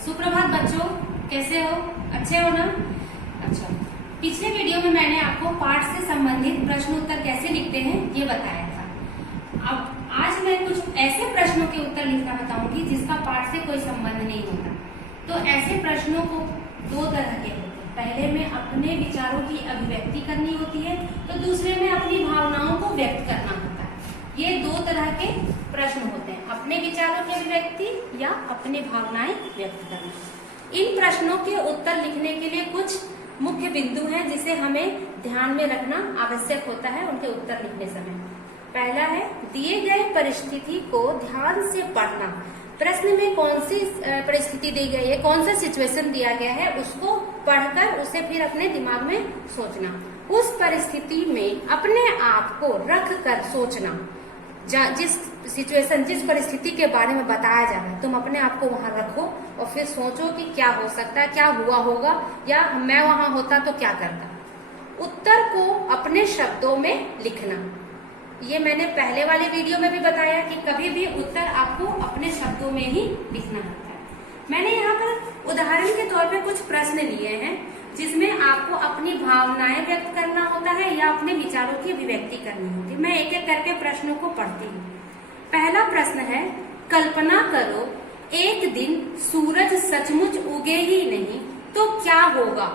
सुप्रभात बच्चों, कैसे हो? अच्छे हो ना? अच्छा, पिछले वीडियो में मैंने आपको पाठ से संबंधित प्रश्न उत्तर कैसे लिखते हैं ये बताया था। अब आज मैं कुछ ऐसे प्रश्नों के उत्तर लिखना बताऊंगी जिसका पाठ से कोई संबंध नहीं होता। तो ऐसे प्रश्नों को दो तरह के होते हैं। पहले में अपने विचारों की अभिव्यक्ति करनी होती है, तो दूसरे में अपनी भावनाओं को व्यक्त करना होता है। ये दो तरह के प्रश्न होते हैं, अपने विचारों की अभिव्यक्ति या अपनी भावनाएं व्यक्त करना। इन प्रश्नों के उत्तर लिखने के लिए कुछ मुख्य बिंदु हैं जिसे हमें ध्यान में रखना आवश्यक होता है उनके उत्तर लिखने समय। पहला है, दिए गए परिस्थिति को ध्यान से पढ़ना। प्रश्न में कौन सी परिस्थिति दी गई है, कौन सा सिचुएशन दिया गया है, उसको पढ़कर उसे फिर अपने दिमाग में सोचना। उस परिस्थिति में अपने आप को रख कर सोचना। जिस सिचुएशन, जिस परिस्थिति के बारे में बताया जा रहा है, तुम अपने आप को वहां रखो और फिर सोचो कि क्या हो सकता है, क्या हुआ होगा, या मैं वहां होता तो क्या करता। उत्तर को अपने शब्दों में लिखना। ये मैंने पहले वाले वीडियो में भी बताया कि कभी भी उत्तर आपको अपने शब्दों में ही लिखना होता है। मैंने यहाँ पर उदाहरण के तौर पे कुछ प्रश्न लिए हैं जिसमें आपको अपनी भावनाएं व्यक्त करना होता है या अपने विचारों की अभिव्यक्ति करनी होती है। मैं एक एक करके प्रश्नों को पढ़ती हूँ। पहला प्रश्न है, कल्पना करो एक दिन सूरज सचमुच उगे ही नहीं तो क्या होगा।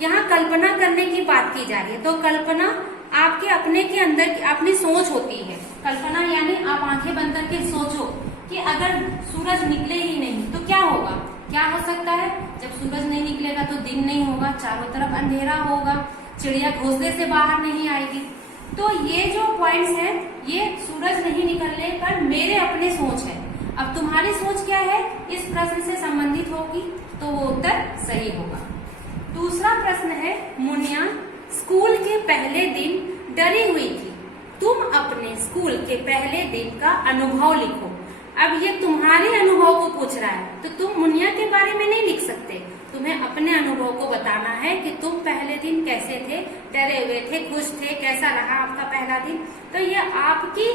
यहाँ कल्पना करने की बात की जा रही है, तो कल्पना आपके अपने के अंदर अपनी सोच होती है। कल्पना यानी आप आंखें बंद करके सोचो कि अगर सूरज निकले ही नहीं तो क्या होगा। क्या हो सकता है? जब सूरज नहीं निकलेगा तो दिन नहीं होगा, चारों तरफ अंधेरा होगा, चिड़िया घोंसले से बाहर नहीं आएगी। तो ये जो पॉइंट्स हैं, ये सूरज नहीं निकलने पर मेरे अपने सोच है। अब तुम्हारी सोच क्या है इस प्रश्न से संबंधित होगी तो वो उत्तर सही होगा। दूसरा प्रश्न है, मुनिया स्कूल के पहले दिन डरी हुई थी। तुम अपने स्कूल के पहले दिन का अनुभव लिखो। अब ये तुम्हारे अनुभव को पूछ रहा है, तो तुम मुनिया के बारे में नहीं लिख सकते। तुम्हें अपने अनुभव को बताना है कि तुम पहले दिन कैसे थे, डरे हुए थे, खुश थे, कैसा रहा आपका पहला दिन। तो ये आपकी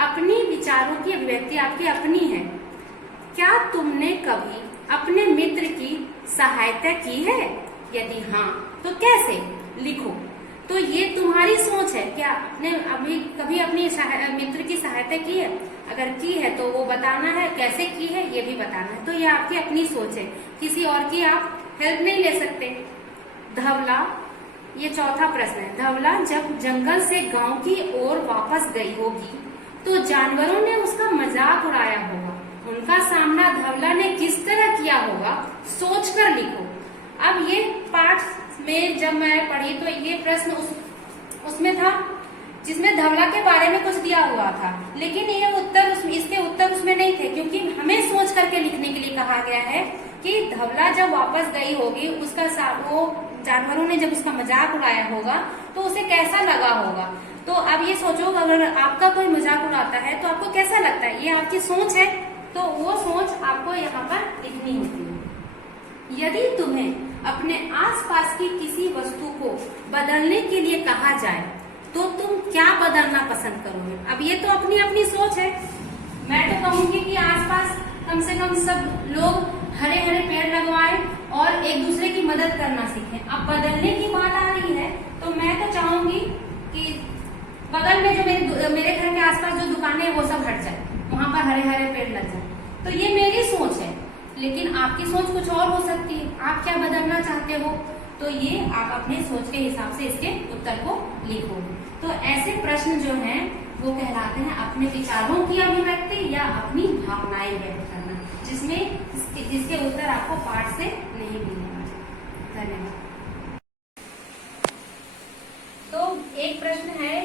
अपनी विचारों की अभिव्यक्ति आपकी अपनी है। क्या तुमने कभी अपने मित्र की सहायता की है? यदि हाँ तो कैसे, लिखो। तो ये तुम्हारी सोच है, क्या आपने अभी कभी अपनी मित्र की सहायता की है? अगर की है तो वो बताना है, कैसे की है ये भी बताना है। तो ये आपकी अपनी सोच है, किसी और की आप हेल्प नहीं ले सकते। धवला, ये चौथा प्रश्न है, धवला जब जंगल से गांव की ओर वापस गई होगी तो जानवरों ने उसका मजाक उड़ाया होगा। उनका सामना धवला ने किस तरह किया होगा, सोचकर लिखो। अब ये पाठ में जब मैं पढ़ी तो ये प्रश्न उसमें था जिसमें धवला के बारे में कुछ दिया हुआ था, लेकिन ये उत्तर इसके उत्तर उसमें नहीं थे, क्योंकि हमें सोच करके लिखने के लिए कहा गया है कि धवला जब वापस गई होगी, उसका वो जानवरों ने जब उसका मजाक उड़ाया होगा तो उसे कैसा लगा होगा। तो अब ये सोचो, अगर आपका कोई मजाक उड़ाता है तो आपको कैसा लगता है, ये आपकी सोच है, तो वो सोच आपको यहाँ पर लिखनी होती है। यदि तुम्हें अपने आसपास की किसी वस्तु को बदलने के लिए कहा जाए तो तुम क्या बदलना पसंद करोगे। अब ये तो अपनी अपनी सोच है। मैं तो कहूंगी कि आसपास कम से कम सब लोग हरे हरे पेड़ लगवाएं और एक दूसरे की मदद करना सीखें। अब बदलने की बात आ रही है तो मैं तो चाहूंगी कि बगल में जो मेरे घर के आसपास जो दुकानें है वो सब हट जाए, वहां पर हरे हरे पेड़ लग जाए। तो ये मेरी सोच है, लेकिन आपकी सोच कुछ और हो सकती है। आप क्या बदलना चाहते हो, तो ये आप अपने सोच के हिसाब से इसके उत्तर को लिखो। तो ऐसे प्रश्न जो हैं वो कहलाते हैं अपने विचारों की अभिव्यक्ति या अपनी भावनाएं व्यक्त करना, जिसके उत्तर आपको पाठ से नहीं मिलेगा। धन्यवाद। तो एक प्रश्न है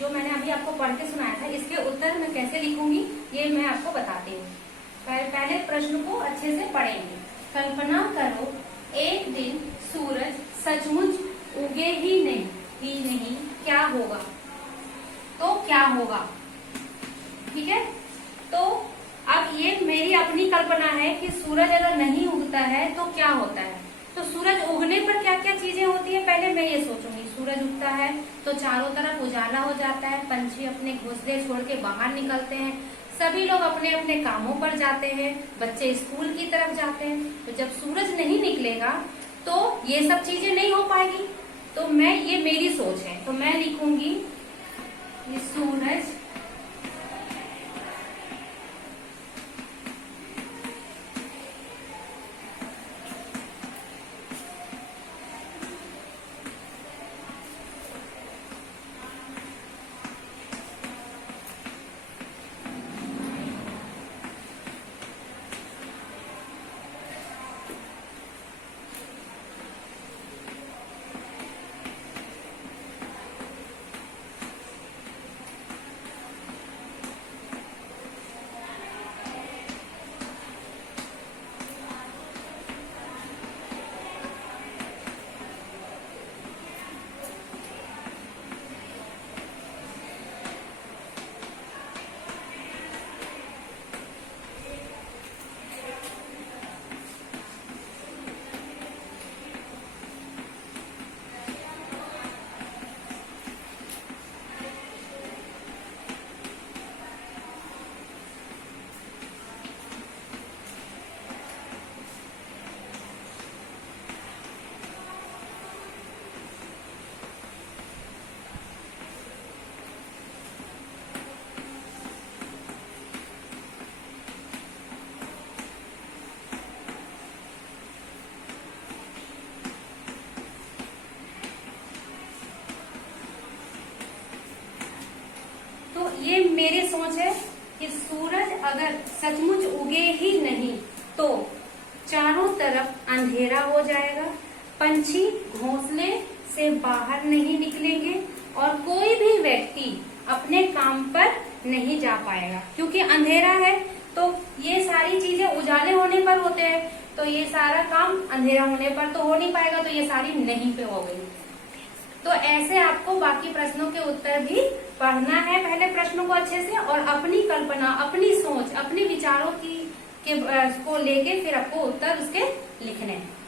जो मैंने अभी आपको पढ़ के सुनाया था, इसके उत्तर मैं कैसे लिखूंगी ये मैं आपको बताती हूँ। पहले प्रश्न को अच्छे से पढ़ेंगे। कल्पना करो एक दिन सूरज सचमुच उगे ही नहीं क्या होगा। तो क्या होगा, ठीक है। तो अब ये मेरी अपनी कल्पना है कि सूरज अगर नहीं उगता है तो क्या होता है। तो सूरज उगने पर क्या क्या चीजें होती है, पहले मैं ये सोचूंगी। सूरज उगता है तो चारों तरफ उजाला हो जाता है, पंछी अपने घोंसले छोड़ के बाहर निकलते हैं, सभी लोग अपने अपने कामों पर जाते हैं, बच्चे स्कूल की तरफ जाते हैं। तो जब सूरज नहीं निकलेगा तो ये सब चीजें नहीं हो पाएगी। तो ये मेरी सोच है, तो मैं लिखूंगी ये सूरज ये मेरी सोच है कि सूरज अगर सचमुच उगे ही नहीं तो चारों तरफ अंधेरा हो जाएगा, पंछी घोंसले से बाहर नहीं निकलेंगे और कोई भी व्यक्ति अपने काम पर नहीं जा पाएगा, क्योंकि अंधेरा है। तो ये सारी चीजें उजाले होने पर होते हैं, तो ये सारा काम अंधेरा होने पर तो हो नहीं पाएगा, तो ये सारी नहीं पे हो गई। तो ऐसे आपको बाकी प्रश्नों के उत्तर भी पढ़ना है, पहले प्रश्नों को अच्छे से, और अपनी कल्पना, अपनी सोच, अपने विचारों को लेके फिर आपको उत्तर उसके लिखने हैं।